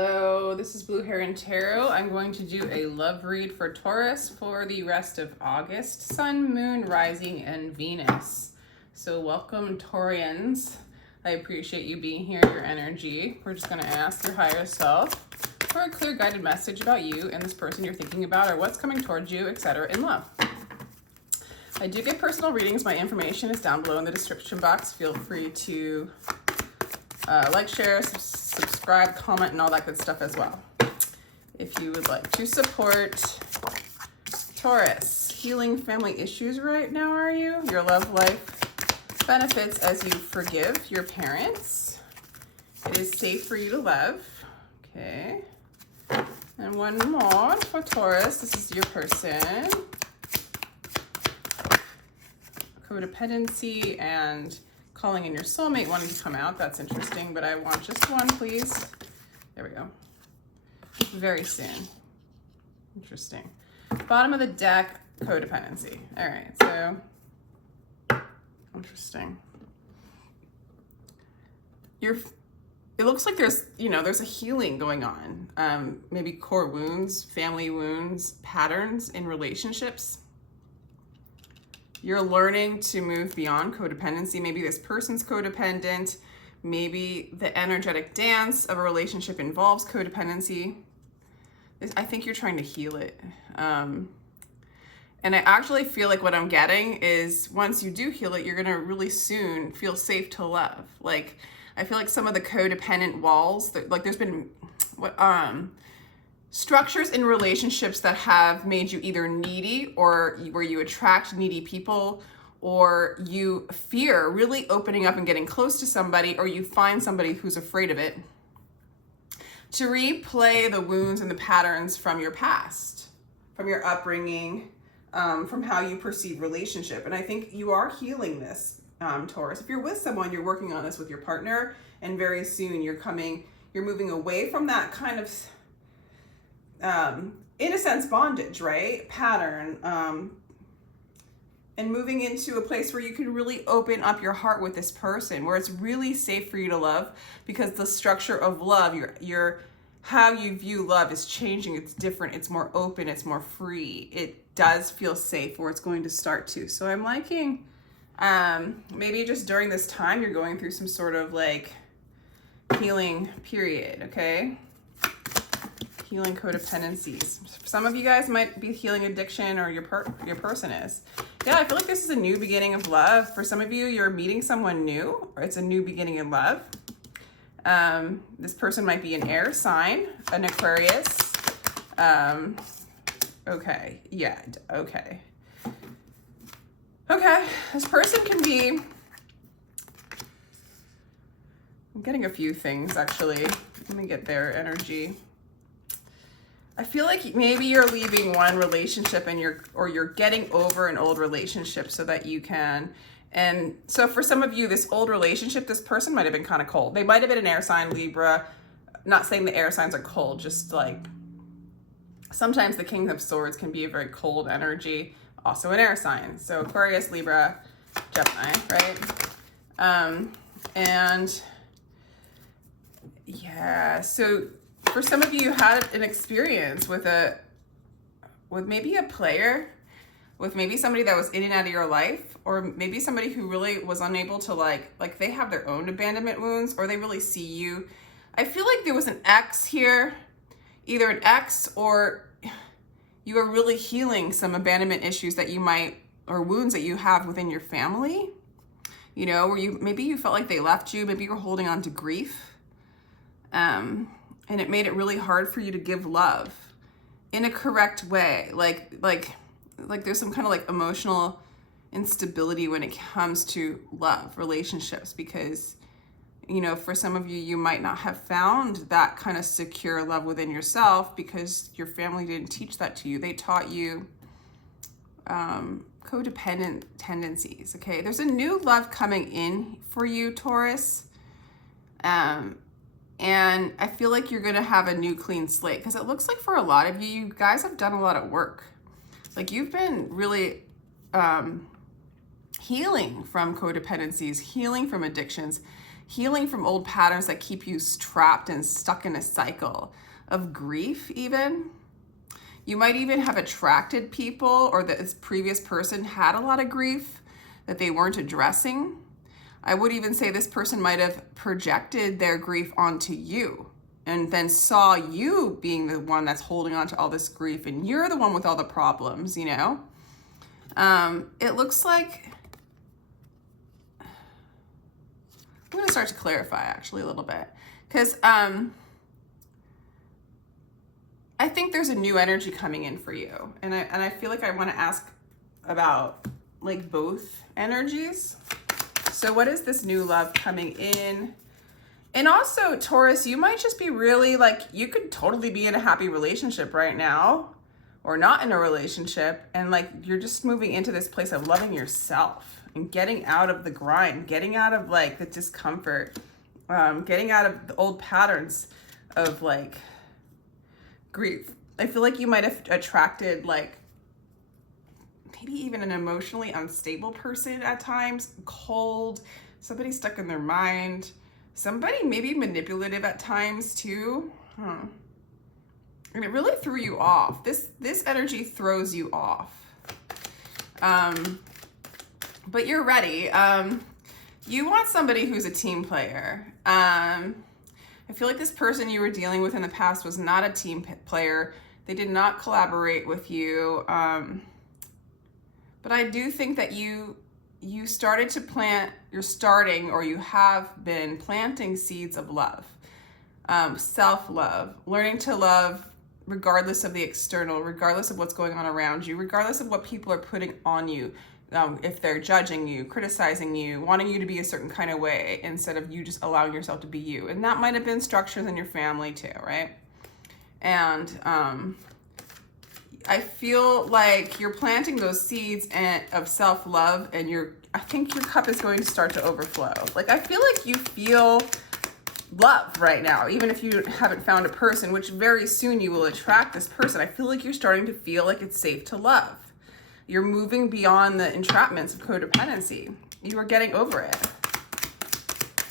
Hello, this is Blue Heron Tarot. I'm going to do a love read for Taurus for the rest of August. Sun, Moon, Rising, and Venus. So welcome, Taurians. I appreciate you being here, your energy. We're just going to ask your higher self for a clear guided message about you and this person you're thinking about, or what's coming towards you, etc. in love. I do get personal readings. My information is down below in the description box. Feel free to like, share, subscribe, comment, and all that good stuff as well. If you would like to support Taurus, healing family issues right now, are you? Your love life benefits as you forgive your parents. It is safe for you to love. Okay. And one more for Taurus. This is your person. Codependency and calling in your soulmate wanting to come out. That's interesting, but I want just one, please. There we go. Very soon. Interesting. Bottom of the deck, codependency. All right, so interesting. It looks like there's a healing going on. Maybe core wounds, family wounds, patterns in relationships. You're learning to move beyond codependency. Maybe this person's codependent. Maybe the energetic dance of a relationship involves codependency. I think you're trying to heal it. And I actually feel like what I'm getting is once you do heal it, you're gonna really soon feel safe to love. Like, I feel like some of the codependent walls, there's been structures in relationships that have made you either needy, or where you attract needy people, or you fear really opening up and getting close to somebody, or you find somebody who's afraid of it, to replay the wounds and the patterns from your past, from your upbringing, from how you perceive relationship. And I think you are healing this, Taurus. If you're with someone, you're working on this with your partner, and very soon you're moving away from that kind of in a sense, bondage, right? Pattern, and moving into a place where you can really open up your heart with this person, where it's really safe for you to love, because the structure of love, your how you view love is changing. It's different. It's more open. It's more free. It does feel safe, or it's going to start to. So I'm liking, maybe just during this time, you're going through some sort of like healing period, okay? Healing codependencies. Some of you guys might be healing addiction, or your person is. Yeah, I feel like this is a new beginning of love. For some of you, you're meeting someone new, or it's a new beginning in love. This person might be an air sign, an Aquarius. Okay, yeah, okay. Okay, this person can be, I'm getting a few things actually. Let me get their energy. I feel like maybe you're leaving one relationship and you're getting over an old relationship so that you can. And so for some of you, this old relationship, this person might have been kind of cold. They might have been an air sign, Libra. Not saying the air signs are cold, just like sometimes the King of Swords can be a very cold energy, also an air sign. So Aquarius, Libra, Gemini, right? And yeah, so for some of you had an experience with maybe a player, with maybe somebody that was in and out of your life, or maybe somebody who really was unable to like they have their own abandonment wounds, or they really see you. I feel like there was an ex here, either an ex, or you are really healing some abandonment issues that you might, or wounds that you have within your family, where maybe you felt like they left you, maybe you were holding on to grief. And it made it really hard for you to give love in a correct way. Like there's some kind of like emotional instability when it comes to love, relationships, because, for some of you, you might not have found that kind of secure love within yourself because your family didn't teach that to you. They taught you codependent tendencies, okay? There's a new love coming in for you, Taurus. And I feel like you're going to have a new clean slate, because it looks like for a lot of you, you guys have done a lot of work. Like you've been really healing from codependencies, healing from addictions, healing from old patterns that keep you trapped and stuck in a cycle of grief even. You might even have attracted people, or that this previous person had a lot of grief that they weren't addressing. I would even say this person might have projected their grief onto you and then saw you being the one that's holding on to all this grief, and you're the one with all the problems, you know? It looks like, I'm gonna start to clarify actually a little bit, because I think there's a new energy coming in for you. And I feel like I wanna ask about like both energies. So what is this new love coming in? And also, Taurus, you might just be really like, you could totally be in a happy relationship right now, or not in a relationship, and like you're just moving into this place of loving yourself and getting out of the grind, getting out of like the discomfort, getting out of the old patterns of like grief. I feel like you might have attracted like maybe even an emotionally unstable person at times, cold, somebody stuck in their mind, somebody maybe manipulative at times too. And it really threw you off. This energy throws you off. But you're ready. You want somebody who's a team player. I feel like this person you were dealing with in the past was not a team player. They did not collaborate with you. But I do think that you started to plant, you're starting, or you have been planting seeds of love, self-love, learning to love regardless of the external, regardless of what's going on around you, regardless of what people are putting on you, if they're judging you, criticizing you, wanting you to be a certain kind of way instead of you just allowing yourself to be you. And that might have been structures in your family too, right? And I feel like you're planting those seeds of self-love, and I think your cup is going to start to overflow. Like, I feel like you feel love right now, even if you haven't found a person, which very soon you will attract this person. I feel like you're starting to feel like it's safe to love. You're moving beyond the entrapments of codependency. You are getting over it.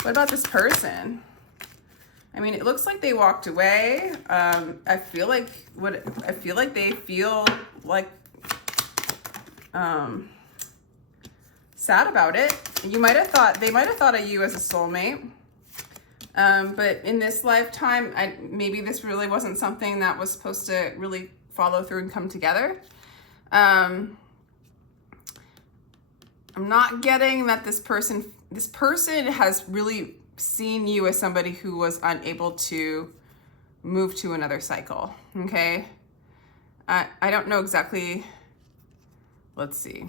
What about this person? I mean, it looks like they walked away. I feel like they feel like sad about it. They might have thought of you as a soulmate. But in this lifetime, maybe this really wasn't something that was supposed to really follow through and come together. I'm not getting that this person has really seen you as somebody who was unable to move to another cycle, okay? I don't know exactly. Let's see.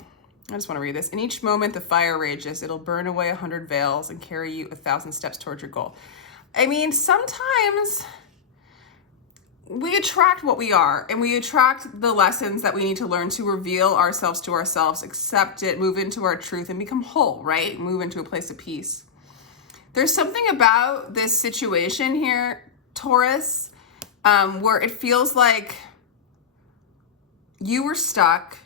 I just want to read this. In each moment the fire rages, it'll burn away 100 veils and carry you 1,000 steps towards your goal. I mean, sometimes we attract what we are, and we attract the lessons that we need to learn to reveal ourselves to ourselves, accept it, move into our truth, and become whole, right? Move into a place of peace. There's something about this situation here, Taurus, where it feels like you were stuck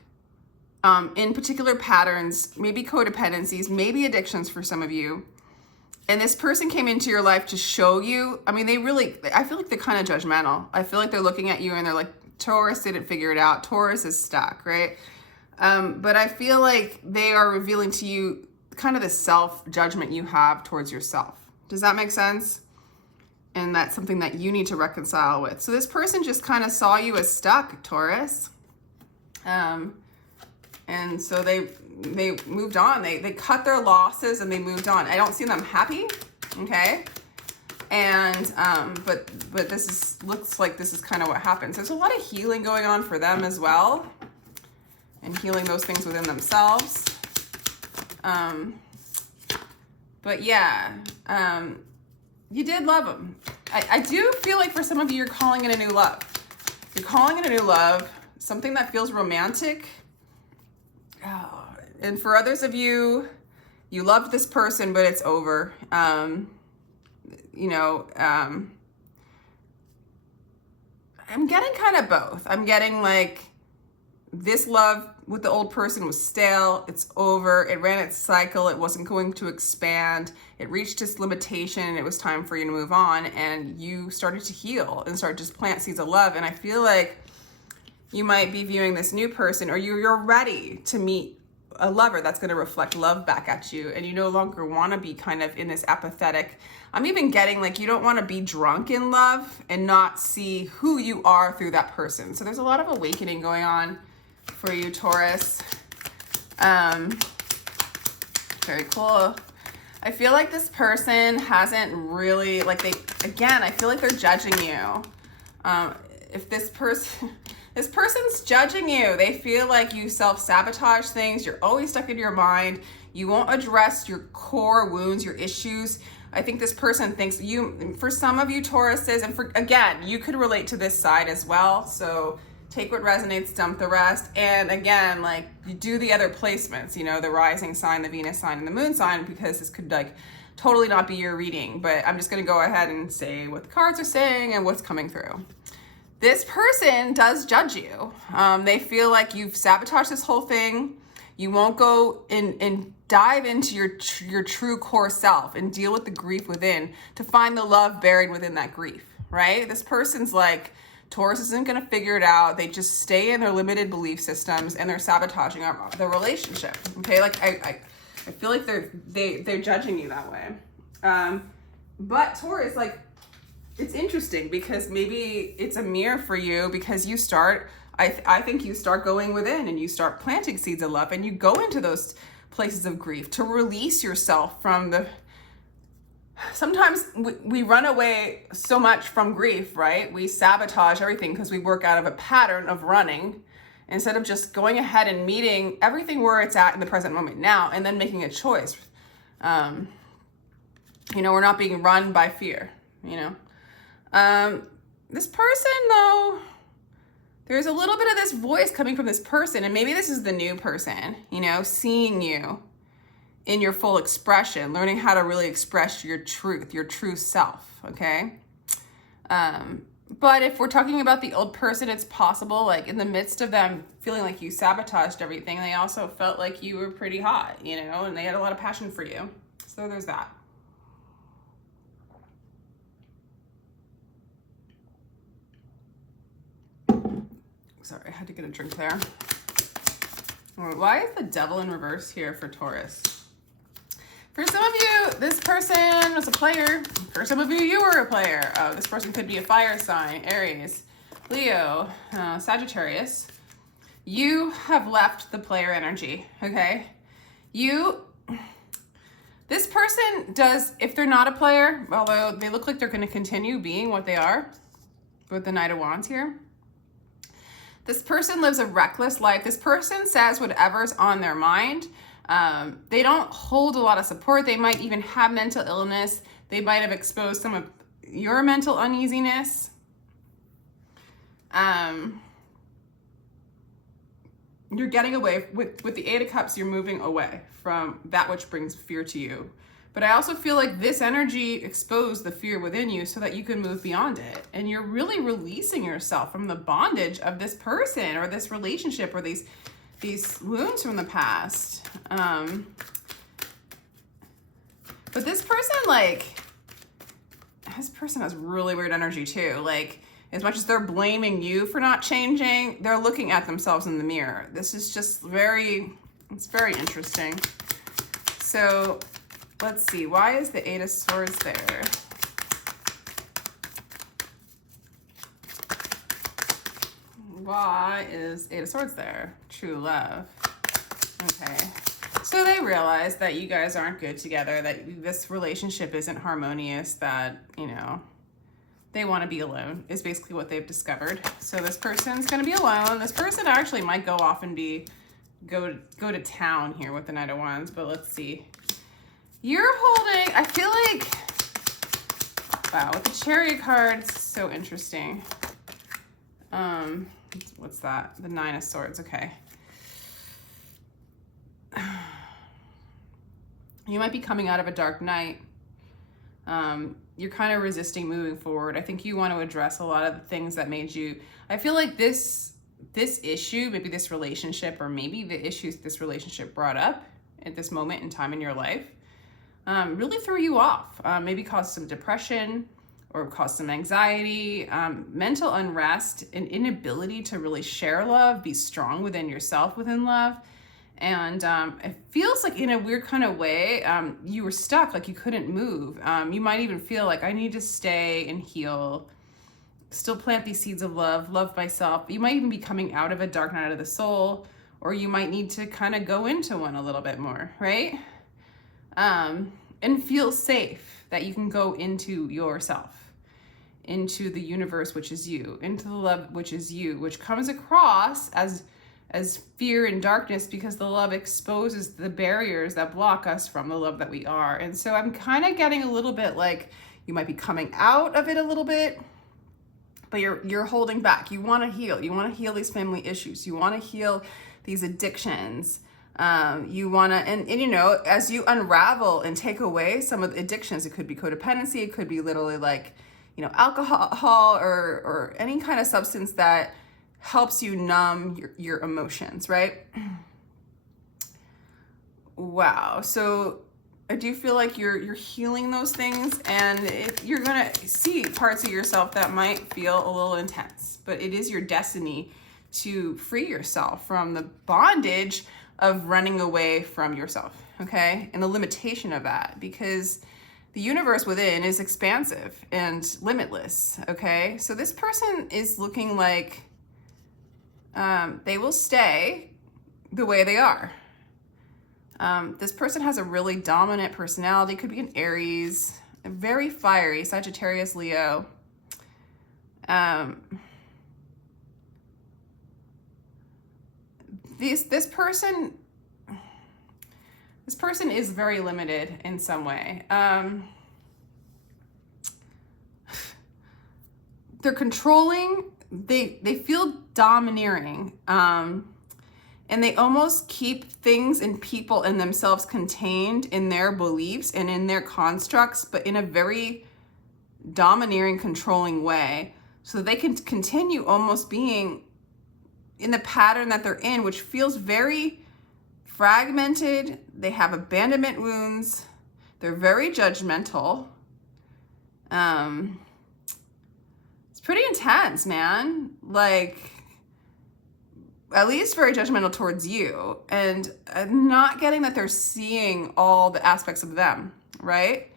in particular patterns, maybe codependencies, maybe addictions for some of you. And this person came into your life to show you. I mean, I feel like they're kind of judgmental. I feel like they're looking at you and they're like, Taurus didn't figure it out. Taurus is stuck, right? But I feel like they are revealing to you kind of the self-judgment you have towards yourself. Does that make sense? And that's something that you need to reconcile with. So this person just kind of saw you as stuck, Taurus. And so they moved on. They cut their losses and they moved on. I don't see them happy, okay? And but looks like this is kind of what happens. There's a lot of healing going on for them as well, and healing those things within themselves. But yeah, you did love them. I do feel like for some of you, you're calling in a new love. You're calling in a new love, something that feels romantic. Oh, and for others of you, you loved this person, but it's over. I'm getting kind of both. I'm getting like this love with the old person was stale. It's over. It ran its cycle. It wasn't going to expand. It reached its limitation, and it was time for you to move on. And you started to heal and start to just plant seeds of love. And I feel like you might be viewing this new person, or you're ready to meet a lover that's going to reflect love back at you, and you no longer want to be kind of in this apathetic. I'm even getting like you don't want to be drunk in love and not see who you are through that person. So there's a lot of awakening going on for you, Taurus. Very cool. I feel like this person hasn't really, like I feel like they're judging you. If this person's judging you, they feel like you self-sabotage things. You're always stuck in your mind. You won't address your core wounds, your issues. I think this person thinks for some of you Tauruses, and again, you could relate to this side as well. So take what resonates, dump the rest. And again, like you do the other placements, the rising sign, the Venus sign, and the moon sign, because this could like totally not be your reading. But I'm just going to go ahead and say what the cards are saying and what's coming through. This person does judge you. They feel like you've sabotaged this whole thing. You won't go and dive into your true core self and deal with the grief within to find the love buried within that grief, right? This person's like, Taurus isn't going to figure it out. They just stay in their limited belief systems, and they're sabotaging their relationship. Okay, like I feel like they're judging you that way. But Taurus, like, it's interesting because maybe it's a mirror for you, because you start, I think you start going within and you start planting seeds of love, and you go into those places of grief to release yourself from sometimes we run away so much from grief, right? We sabotage everything because we work out of a pattern of running instead of just going ahead and meeting everything where it's at in the present moment now, and then making a choice. We're not being run by fear, This person, though, there's a little bit of this voice coming from this person, and maybe this is the new person, seeing you in your full expression, learning how to really express your truth, your true self, okay? But if we're talking about the old person, it's possible, like in the midst of them feeling like you sabotaged everything, they also felt like you were pretty hot, and they had a lot of passion for you. So there's that. Sorry, I had to get a drink there. Why is the devil in reverse here for Taurus? For some of you, this person was a player. For some of you, you were a player. Oh, this person could be a fire sign, Aries, Leo, Sagittarius. You have left the player energy, okay? This person does, if they're not a player, although they look like they're going to continue being what they are with the Knight of Wands here. This person lives a reckless life. This person says whatever's on their mind. They don't hold a lot of support. They might even have mental illness. They might have exposed some of your mental uneasiness. You're getting away with the Eight of Cups. You're moving away from that which brings fear to you. But I also feel like this energy exposed the fear within you so that you can move beyond it. And you're really releasing yourself from the bondage of this person or this relationship or these wounds from the past. But this person, has really weird energy too. Like, as much as they're blaming you for not changing, they're looking at themselves in the mirror. This is just it's very interesting. So let's see, why is the Eight of Swords there? Why is Eight of Swords there? True love. Okay. So they realize that you guys aren't good together, that this relationship isn't harmonious, that, they want to be alone is basically what they've discovered. So this person's going to be alone. This person actually might go off and go to town here with the Knight of Wands, but let's see. You're holding, I feel like, wow, with the Chariot cards, so interesting. What's that? The Nine of Swords, okay. You might be coming out of a dark night. You're kind of resisting moving forward. I think you want to address a lot of the things that made you, I feel like this this issue, maybe this relationship, or maybe the issues this relationship brought up at this moment in time in your life, really threw you off. Maybe caused some depression or caused some anxiety, mental unrest, an inability to really share love, be strong within yourself within love. And it feels like in a weird kind of way, you were stuck, like you couldn't move. You might even feel like I need to stay and heal, still plant these seeds of love, love myself. You might even be coming out of a dark night of the soul, or you might need to kind of go into one a little bit more, right? And feel safe that you can go into yourself, into the universe, which is you, into the love, which is you, which comes across as fear and darkness because the love exposes the barriers that block us from the love that we are. And so I'm kind of getting a little bit like you might be coming out of it a little bit, but you're holding back. You want to heal. You want to heal these family issues. You want to heal these addictions. You want to, and you know, as you unravel and take away some of the addictions, it could be codependency. It could be literally like, you know, alcohol or any kind of substance that helps you numb your emotions, right? Wow. So I do feel like you're healing those things, and you're gonna see parts of yourself that might feel a little intense, but it is your destiny to free yourself from the bondage of running away from yourself, okay? And the limitation of that, because the universe within is expansive and limitless, okay? So this person is looking like they will stay the way they are. This person has a really dominant personality, could be an Aries, a very fiery, Sagittarius, Leo. This person is very limited in some way. They're controlling. They feel domineering, and they almost keep things and people and themselves contained in their beliefs and in their constructs, but in a very domineering, controlling way, so they can continue almost being in the pattern that they're in, which feels very fragmented. They have abandonment wounds. They're very judgmental. Pretty intense, man. Like, at least very judgmental towards you, and not getting that they're seeing all the aspects of them, right?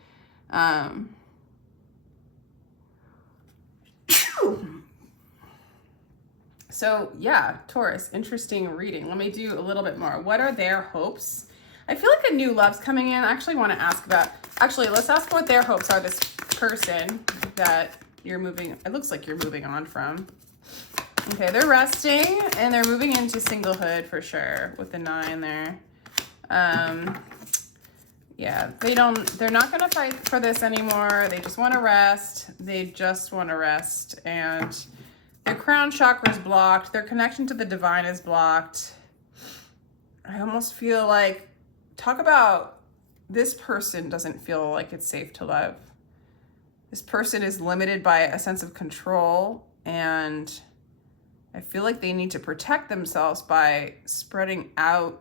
So yeah, Taurus, interesting reading. Let me do a little bit more. What are their hopes? I feel like a new love's coming in. I actually want to ask about, let's ask what their hopes are, this person that you're moving, it looks like you're moving on from. Okay, they're resting and they're moving into singlehood for sure with the 9 there. Yeah, they're not gonna fight for this anymore. They just want to rest. And their crown chakra is blocked. Their connection to the divine is blocked. I almost feel like, talk about, this person doesn't feel like it's safe to love. This person is limited by a sense of control, and I feel like they need to protect themselves by spreading out,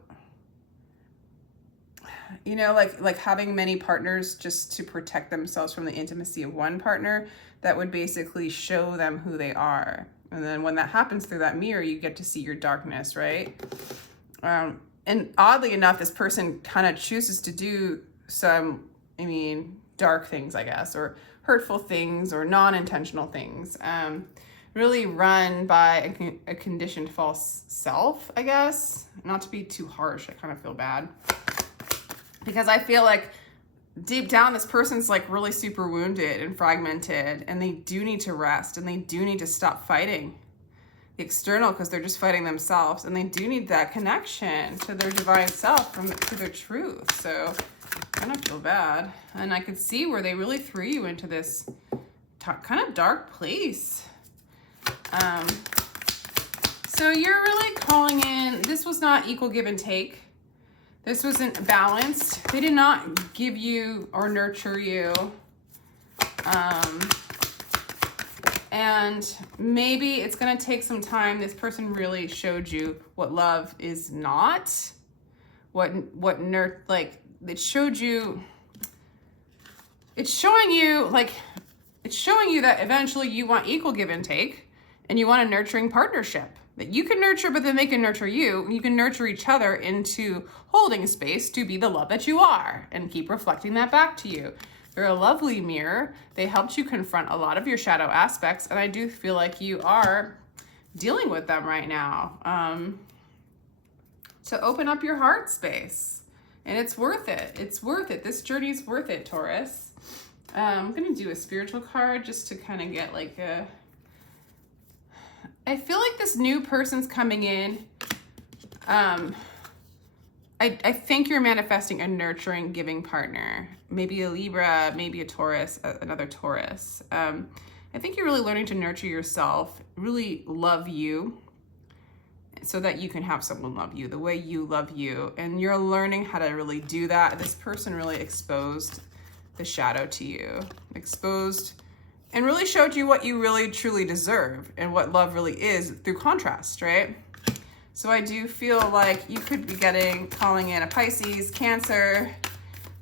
you know, like having many partners just to protect themselves from the intimacy of one partner that would basically show them who they are. And then when that happens through that mirror, you get to see your darkness, right? And oddly enough, this person kind of chooses to do some, dark things, I guess, or hurtful things or non-intentional things, really run by a conditioned false self, I guess. Not to be too harsh, I kind of feel bad, because I feel like deep down this person's like really super wounded and fragmented, and they do need to rest, and they do need to stop fighting the external, because they're just fighting themselves, and they do need that connection to their divine self, to their truth. So I kind of feel bad, and I could see where they really threw you into this kind of dark place. So you're really calling in, this was not equal give and take. This wasn't balanced. They did not give you or nurture you. And maybe it's going to take some time. This person really showed you what love is not. It showed you, it's showing you that eventually you want equal give and take, and you want a nurturing partnership that you can nurture, but then they can nurture you. You can nurture each other into holding space to be the love that you are, and keep reflecting that back to you. They're a lovely mirror. They helped you confront a lot of your shadow aspects, and I do feel like you are dealing with them right now. To open up your heart space, and it's worth it. It's worth it. This journey is worth it, Taurus. I'm gonna do a spiritual card just to kind of get like a, I feel like this new person's coming in. I think you're manifesting a nurturing, giving partner. Maybe a Libra, maybe a Taurus, another Taurus. I think you're really learning to nurture yourself, really love you, so that you can have someone love you the way you love you. And you're learning how to really do that. This person really exposed the shadow to you, exposed and really showed you what you really truly deserve and what love really is through contrast, right? So I do feel like you could be calling in a Pisces, Cancer,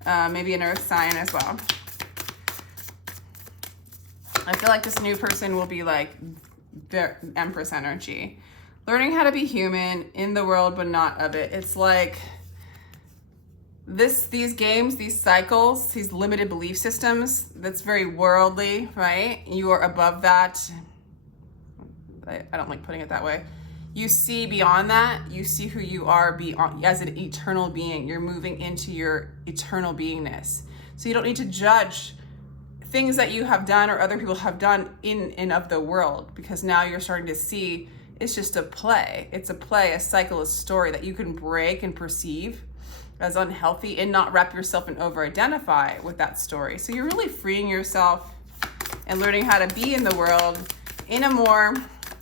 maybe an earth sign as well. I feel like this new person will be like the Empress energy. Learning how to be human in the world, but not of it. It's like these games, these cycles, these limited belief systems, that's very worldly, right? You are above that. I don't like putting it that way. You see beyond that. You see who you are beyond as an eternal being. You're moving into your eternal beingness. So you don't need to judge things that you have done or other people have done in and of the world, because now you're starting to see it's just a play. It's a play, a cycle, a story that you can break and perceive as unhealthy and not wrap yourself and over-identify with that story. So you're really freeing yourself and learning how to be in the world in a more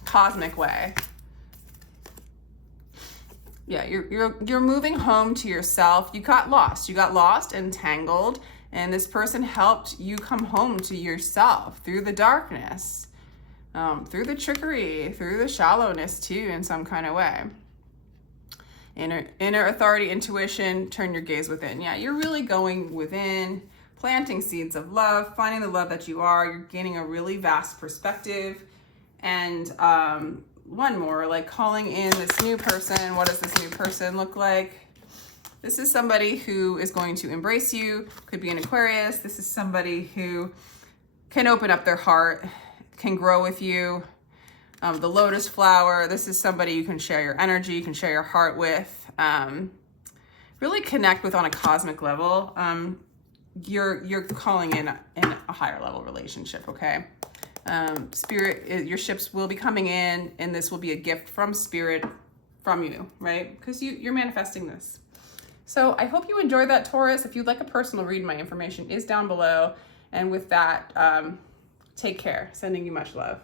cosmic way. Yeah, you're moving home to yourself. You got lost and tangled, and this person helped you come home to yourself through the darkness, through the trickery, through the shallowness too, in some kind of way. Inner authority, intuition, turn your gaze within. Yeah, you're really going within, planting seeds of love, finding the love that you are. You're gaining a really vast perspective. And one more, like calling in this new person. What does this new person look like? This is somebody who is going to embrace you. Could be an Aquarius. This is somebody who can open up their heart, can grow with you. The lotus flower, this is somebody you can share your energy, you can share your heart with, really connect with on a cosmic level. You're calling in a higher level relationship, okay? Spirit, your ships will be coming in, and this will be a gift from Spirit, from you, right? Because you're manifesting this. So I hope you enjoyed that, Taurus. If you'd like a personal read, my information is down below. And with that, take care. Sending you much love.